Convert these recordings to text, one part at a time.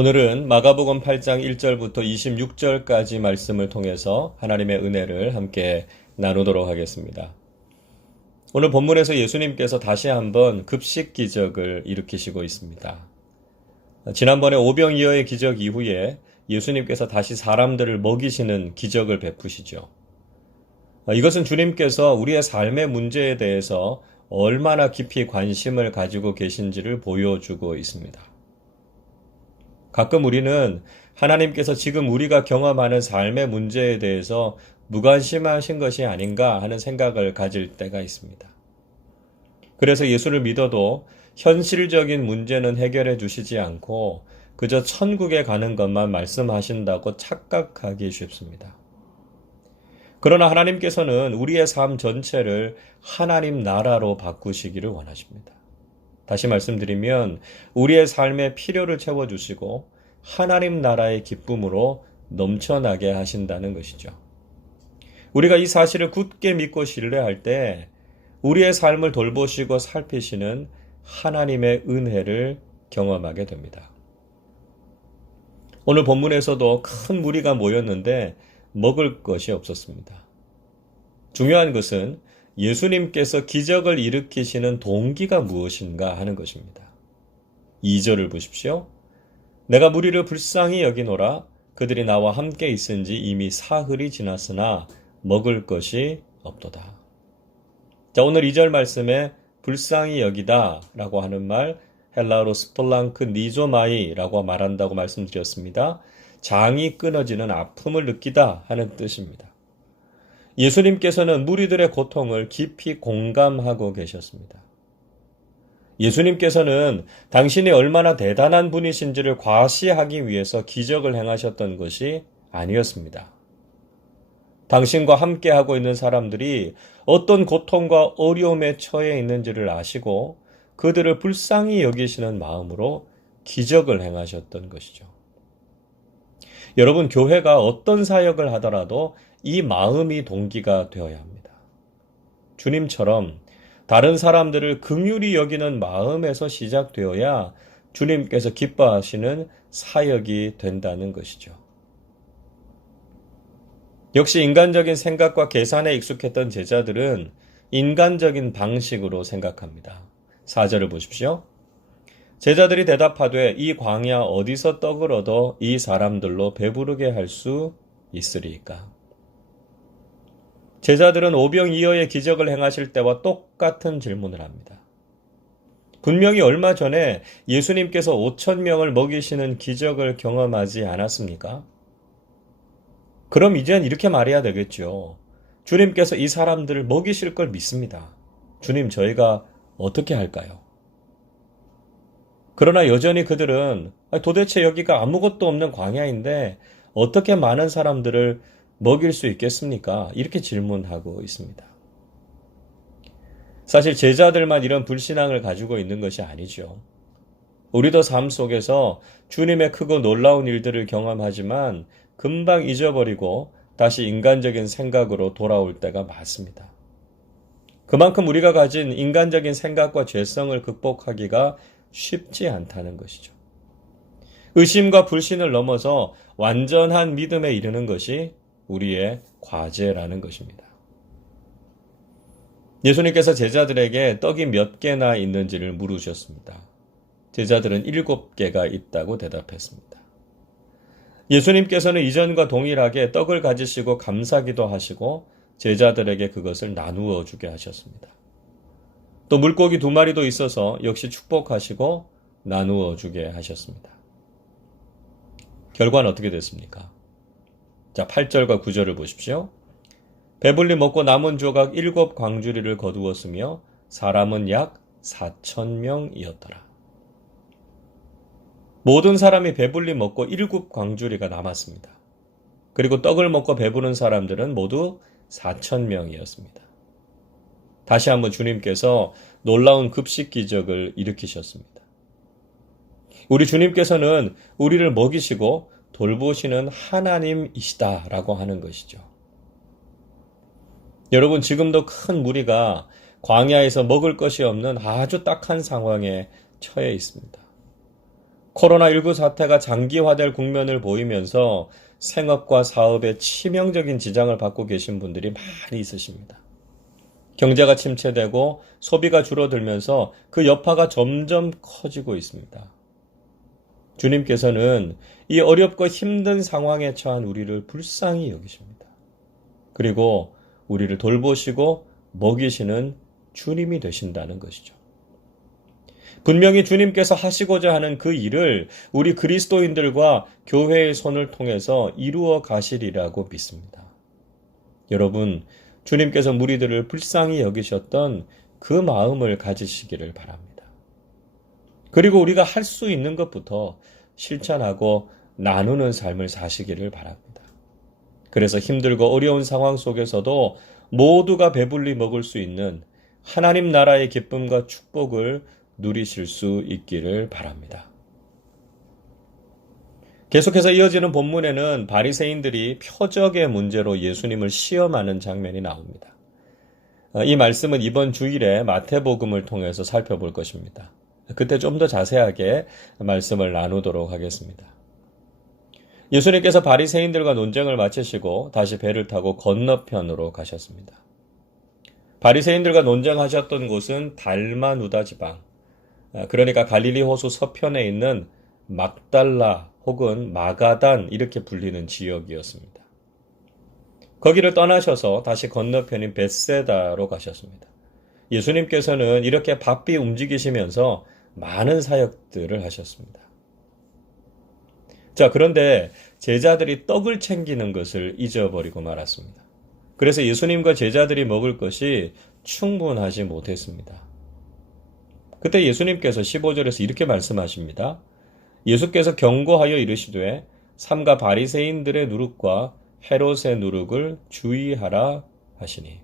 오늘은 마가복음 8장 1절부터 26절까지 말씀을 통해서 하나님의 은혜를 함께 나누도록 하겠습니다. 오늘 본문에서 예수님께서 다시 한번 급식 기적을 일으키시고 있습니다. 지난번에 오병이어의 기적 이후에 예수님께서 다시 사람들을 먹이시는 기적을 베푸시죠. 이것은 주님께서 우리의 삶의 문제에 대해서 얼마나 깊이 관심을 가지고 계신지를 보여주고 있습니다. 가끔 우리는 하나님께서 지금 우리가 경험하는 삶의 문제에 대해서 무관심하신 것이 아닌가 하는 생각을 가질 때가 있습니다. 그래서 예수를 믿어도 현실적인 문제는 해결해 주시지 않고 그저 천국에 가는 것만 말씀하신다고 착각하기 쉽습니다. 그러나 하나님께서는 우리의 삶 전체를 하나님 나라로 바꾸시기를 원하십니다. 다시 말씀드리면 우리의 삶의 필요를 채워주시고 하나님 나라의 기쁨으로 넘쳐나게 하신다는 것이죠. 우리가 이 사실을 굳게 믿고 신뢰할 때 우리의 삶을 돌보시고 살피시는 하나님의 은혜를 경험하게 됩니다. 오늘 본문에서도 큰 무리가 모였는데 먹을 것이 없었습니다. 중요한 것은 예수님께서 기적을 일으키시는 동기가 무엇인가 하는 것입니다. 2절을 보십시오. 내가 무리를 불쌍히 여기노라. 그들이 나와 함께 있은지 이미 사흘이 지났으나 먹을 것이 없도다. 자, 오늘 2절 말씀에 불쌍히 여기다 라고 하는 말, 헬라어로 스폴랑크 니조마이라고 말한다고 말씀드렸습니다. 장이 끊어지는 아픔을 느끼다 하는 뜻입니다. 예수님께서는 무리들의 고통을 깊이 공감하고 계셨습니다. 예수님께서는 당신이 얼마나 대단한 분이신지를 과시하기 위해서 기적을 행하셨던 것이 아니었습니다. 당신과 함께하고 있는 사람들이 어떤 고통과 어려움에 처해 있는지를 아시고 그들을 불쌍히 여기시는 마음으로 기적을 행하셨던 것이죠. 여러분, 교회가 어떤 사역을 하더라도 이 마음이 동기가 되어야 합니다. 주님처럼 다른 사람들을 긍휼히 여기는 마음에서 시작되어야 주님께서 기뻐하시는 사역이 된다는 것이죠. 역시 인간적인 생각과 계산에 익숙했던 제자들은 인간적인 방식으로 생각합니다. 4절을 보십시오. 제자들이 대답하되 이 광야 어디서 떡을 얻어 이 사람들로 배부르게 할 수 있으리이까? 제자들은 오병이어의 기적을 행하실 때와 똑같은 질문을 합니다. 분명히 얼마 전에 예수님께서 5,000명을 먹이시는 기적을 경험하지 않았습니까? 그럼 이젠 이렇게 말해야 되겠죠. 주님께서 이 사람들을 먹이실 걸 믿습니다. 주님, 저희가 어떻게 할까요? 그러나 여전히 그들은 도대체 여기가 아무것도 없는 광야인데 어떻게 많은 사람들을 먹일 수 있겠습니까? 이렇게 질문하고 있습니다. 사실 제자들만 이런 불신앙을 가지고 있는 것이 아니죠. 우리도 삶 속에서 주님의 크고 놀라운 일들을 경험하지만 금방 잊어버리고 다시 인간적인 생각으로 돌아올 때가 많습니다. 그만큼 우리가 가진 인간적인 생각과 죄성을 극복하기가 쉽지 않다는 것이죠. 의심과 불신을 넘어서 완전한 믿음에 이르는 것이 우리의 과제라는 것입니다. 예수님께서 제자들에게 떡이 몇 개나 있는지를 물으셨습니다. 제자들은 7개가 있다고 대답했습니다. 예수님께서는 이전과 동일하게 떡을 가지시고 감사기도 하시고 제자들에게 그것을 나누어 주게 하셨습니다. 또 물고기 2마리도 있어서 역시 축복하시고 나누어 주게 하셨습니다. 결과는 어떻게 됐습니까? 자, 8절과 9절을 보십시오. 배불리 먹고 남은 조각 7광주리를 거두었으며 사람은 약 4,000명이었더라. 모든 사람이 배불리 먹고 7광주리가 남았습니다. 그리고 떡을 먹고 배부른 사람들은 모두 4,000명이었습니다. 다시 한번 주님께서 놀라운 급식 기적을 일으키셨습니다. 우리 주님께서는 우리를 먹이시고 돌보시는 하나님이시다라고 하는 것이죠. 여러분, 지금도 큰 무리가 광야에서 먹을 것이 없는 아주 딱한 상황에 처해 있습니다. 코로나19 사태가 장기화될 국면을 보이면서 생업과 사업에 치명적인 지장을 받고 계신 분들이 많이 있으십니다. 경제가 침체되고 소비가 줄어들면서 그 여파가 점점 커지고 있습니다. 주님께서는 이 어렵고 힘든 상황에 처한 우리를 불쌍히 여기십니다. 그리고 우리를 돌보시고 먹이시는 주님이 되신다는 것이죠. 분명히 주님께서 하시고자 하는 그 일을 우리 그리스도인들과 교회의 손을 통해서 이루어 가시리라고 믿습니다. 여러분, 주님께서 무리들을 불쌍히 여기셨던 그 마음을 가지시기를 바랍니다. 그리고 우리가 할 수 있는 것부터 실천하고 나누는 삶을 사시기를 바랍니다. 그래서 힘들고 어려운 상황 속에서도 모두가 배불리 먹을 수 있는 하나님 나라의 기쁨과 축복을 누리실 수 있기를 바랍니다. 계속해서 이어지는 본문에는 바리새인들이 표적의 문제로 예수님을 시험하는 장면이 나옵니다. 이 말씀은 이번 주일에 마태복음을 통해서 살펴볼 것입니다. 그때 좀 더 자세하게 말씀을 나누도록 하겠습니다. 예수님께서 바리새인들과 논쟁을 마치시고 다시 배를 타고 건너편으로 가셨습니다. 바리새인들과 논쟁하셨던 곳은 달마누다 지방, 그러니까 갈릴리 호수 서편에 있는 막달라 혹은 마가단 이렇게 불리는 지역이었습니다. 거기를 떠나셔서 다시 건너편인 벳세다로 가셨습니다. 예수님께서는 이렇게 바삐 움직이시면서 많은 사역들을 하셨습니다. 자, 그런데 제자들이 떡을 챙기는 것을 잊어버리고 말았습니다. 그래서 예수님과 제자들이 먹을 것이 충분하지 못했습니다. 그때 예수님께서 15절에서 이렇게 말씀하십니다. 예수께서 경고하여 이르시되 삼가 바리새인들의 누룩과 헤롯의 누룩을 주의하라 하시니.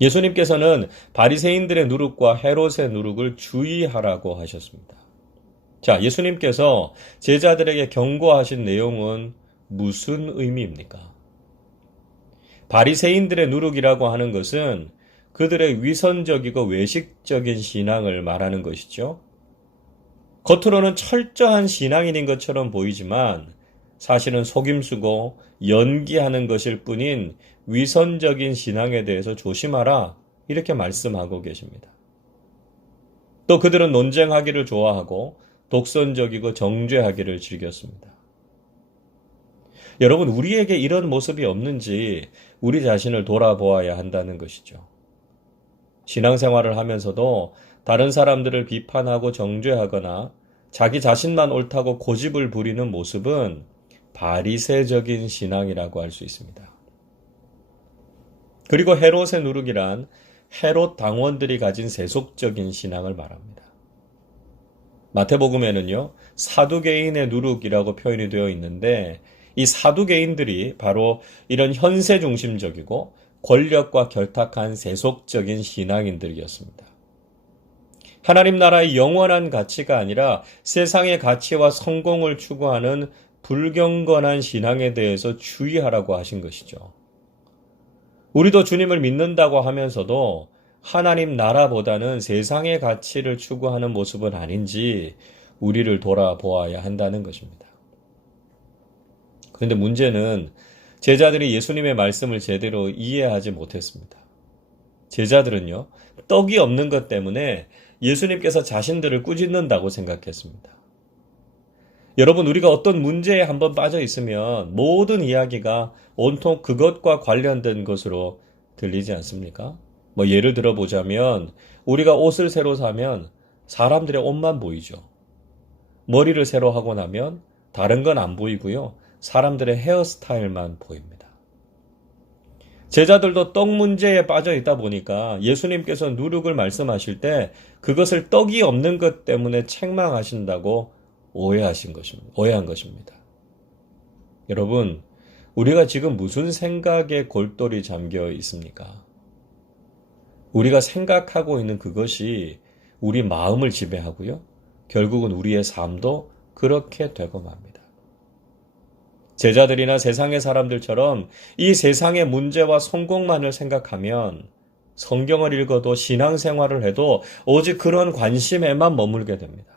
예수님께서는 바리새인들의 누룩과 헤롯의 누룩을 주의하라고 하셨습니다. 자, 예수님께서 제자들에게 경고하신 내용은 무슨 의미입니까? 바리새인들의 누룩이라고 하는 것은 그들의 위선적이고 외식적인 신앙을 말하는 것이죠. 겉으로는 철저한 신앙인인 것처럼 보이지만 사실은 속임수고 연기하는 것일 뿐인 위선적인 신앙에 대해서 조심하라 이렇게 말씀하고 계십니다. 또 그들은 논쟁하기를 좋아하고 독선적이고 정죄하기를 즐겼습니다. 여러분, 우리에게 이런 모습이 없는지 우리 자신을 돌아보아야 한다는 것이죠. 신앙생활을 하면서도 다른 사람들을 비판하고 정죄하거나 자기 자신만 옳다고 고집을 부리는 모습은 바리새적인 신앙이라고 할 수 있습니다. 그리고 헤롯의 누룩이란 헤롯 당원들이 가진 세속적인 신앙을 말합니다. 마태복음에는요, 사두개인의 누룩이라고 표현이 되어 있는데 이 사두개인들이 바로 이런 현세 중심적이고 권력과 결탁한 세속적인 신앙인들이었습니다. 하나님 나라의 영원한 가치가 아니라 세상의 가치와 성공을 추구하는 불경건한 신앙에 대해서 주의하라고 하신 것이죠. 우리도 주님을 믿는다고 하면서도 하나님 나라보다는 세상의 가치를 추구하는 모습은 아닌지 우리를 돌아보아야 한다는 것입니다. 그런데 문제는 제자들이 예수님의 말씀을 제대로 이해하지 못했습니다. 제자들은요, 떡이 없는 것 때문에 예수님께서 자신들을 꾸짖는다고 생각했습니다. 여러분, 우리가 어떤 문제에 한번 빠져 있으면 모든 이야기가 온통 그것과 관련된 것으로 들리지 않습니까? 예를 들어 보자면 우리가 옷을 새로 사면 사람들의 옷만 보이죠. 머리를 새로 하고 나면 다른 건 안 보이고요. 사람들의 헤어스타일만 보입니다. 제자들도 떡 문제에 빠져 있다 보니까 예수님께서 누룩을 말씀하실 때 그것을 떡이 없는 것 때문에 책망하신다고 오해한 것입니다. 여러분, 우리가 지금 무슨 생각에 골똘히 잠겨 있습니까? 우리가 생각하고 있는 그것이 우리 마음을 지배하고요. 결국은 우리의 삶도 그렇게 되고 맙니다. 제자들이나 세상의 사람들처럼 이 세상의 문제와 성공만을 생각하면 성경을 읽어도 신앙생활을 해도 오직 그런 관심에만 머물게 됩니다.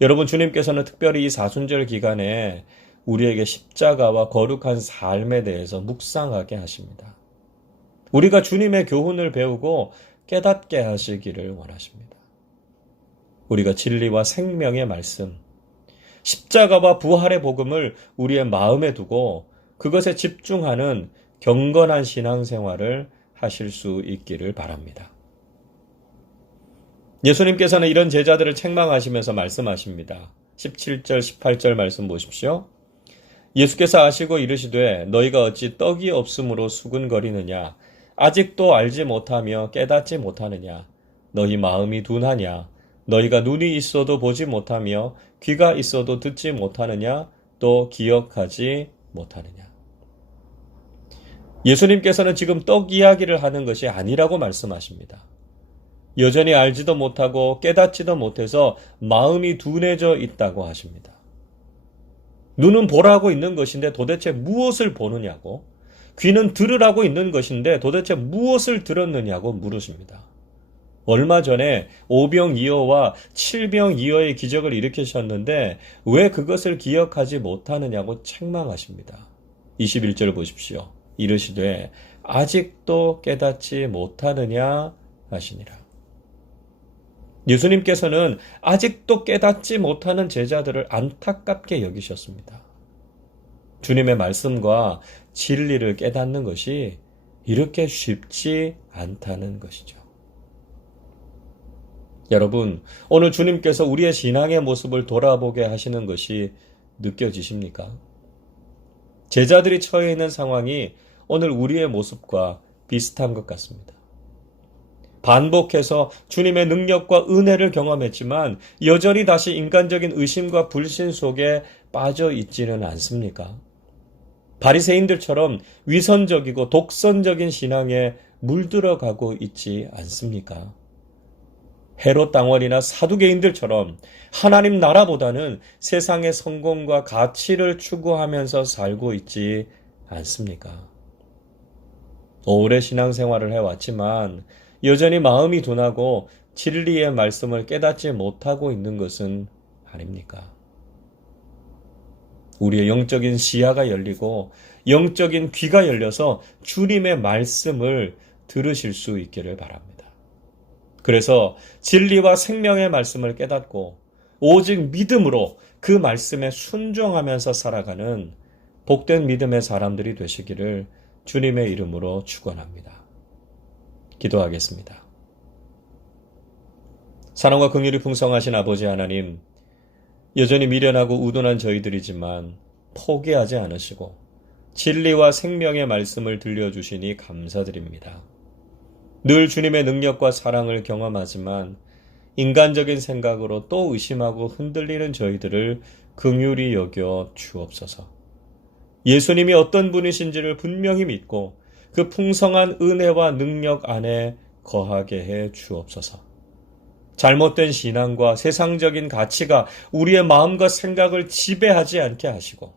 여러분, 주님께서는 특별히 이 사순절 기간에 우리에게 십자가와 거룩한 삶에 대해서 묵상하게 하십니다. 우리가 주님의 교훈을 배우고 깨닫게 하시기를 원하십니다. 우리가 진리와 생명의 말씀, 십자가와 부활의 복음을 우리의 마음에 두고 그것에 집중하는 경건한 신앙생활을 하실 수 있기를 바랍니다. 예수님께서는 이런 제자들을 책망하시면서 말씀하십니다. 17절, 18절 말씀 보십시오. 예수께서 아시고 이르시되 너희가 어찌 떡이 없으므로 수군거리느냐 아직도 알지 못하며 깨닫지 못하느냐 너희 마음이 둔하냐 너희가 눈이 있어도 보지 못하며 귀가 있어도 듣지 못하느냐 또 기억하지 못하느냐. 예수님께서는 지금 떡 이야기를 하는 것이 아니라고 말씀하십니다. 여전히 알지도 못하고 깨닫지도 못해서 마음이 둔해져 있다고 하십니다. 눈은 보라고 있는 것인데 도대체 무엇을 보느냐고, 귀는 들으라고 있는 것인데 도대체 무엇을 들었느냐고 물으십니다. 얼마 전에 5병2어와 7병2어의 기적을 일으키셨는데 왜 그것을 기억하지 못하느냐고 책망하십니다. 21절 보십시오. 이르시되 아직도 깨닫지 못하느냐 하시니라. 예수님께서는 아직도 깨닫지 못하는 제자들을 안타깝게 여기셨습니다. 주님의 말씀과 진리를 깨닫는 것이 이렇게 쉽지 않다는 것이죠. 여러분, 오늘 주님께서 우리의 신앙의 모습을 돌아보게 하시는 것이 느껴지십니까? 제자들이 처해 있는 상황이 오늘 우리의 모습과 비슷한 것 같습니다. 반복해서 주님의 능력과 은혜를 경험했지만 여전히 다시 인간적인 의심과 불신 속에 빠져 있지는 않습니까? 바리새인들처럼 위선적이고 독선적인 신앙에 물들어가고 있지 않습니까? 헤롯 당원이나 사두개인들처럼 하나님 나라보다는 세상의 성공과 가치를 추구하면서 살고 있지 않습니까? 오래 신앙생활을 해왔지만 여전히 마음이 둔하고 진리의 말씀을 깨닫지 못하고 있는 것은 아닙니까? 우리의 영적인 시야가 열리고 영적인 귀가 열려서 주님의 말씀을 들으실 수 있기를 바랍니다. 그래서 진리와 생명의 말씀을 깨닫고 오직 믿음으로 그 말씀에 순종하면서 살아가는 복된 믿음의 사람들이 되시기를 주님의 이름으로 축원합니다. 기도하겠습니다. 사랑과 긍휼이 풍성하신 아버지 하나님, 여전히 미련하고 우둔한 저희들이지만 포기하지 않으시고 진리와 생명의 말씀을 들려주시니 감사드립니다. 늘 주님의 능력과 사랑을 경험하지만 인간적인 생각으로 또 의심하고 흔들리는 저희들을 긍휼히 여겨 주옵소서. 예수님이 어떤 분이신지를 분명히 믿고 그 풍성한 은혜와 능력 안에 거하게 해 주옵소서. 잘못된 신앙과 세상적인 가치가 우리의 마음과 생각을 지배하지 않게 하시고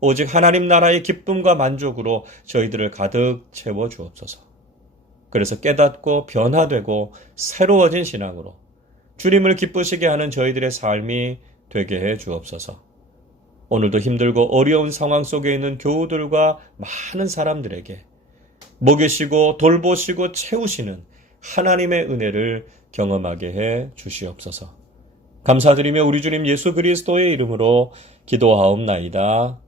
오직 하나님 나라의 기쁨과 만족으로 저희들을 가득 채워 주옵소서. 그래서 깨닫고 변화되고 새로워진 신앙으로 주님을 기쁘시게 하는 저희들의 삶이 되게 해 주옵소서. 오늘도 힘들고 어려운 상황 속에 있는 교우들과 많은 사람들에게 먹이시고 돌보시고 채우시는 하나님의 은혜를 경험하게 해 주시옵소서. 감사드리며 우리 주님 예수 그리스도의 이름으로 기도하옵나이다.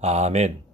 아멘.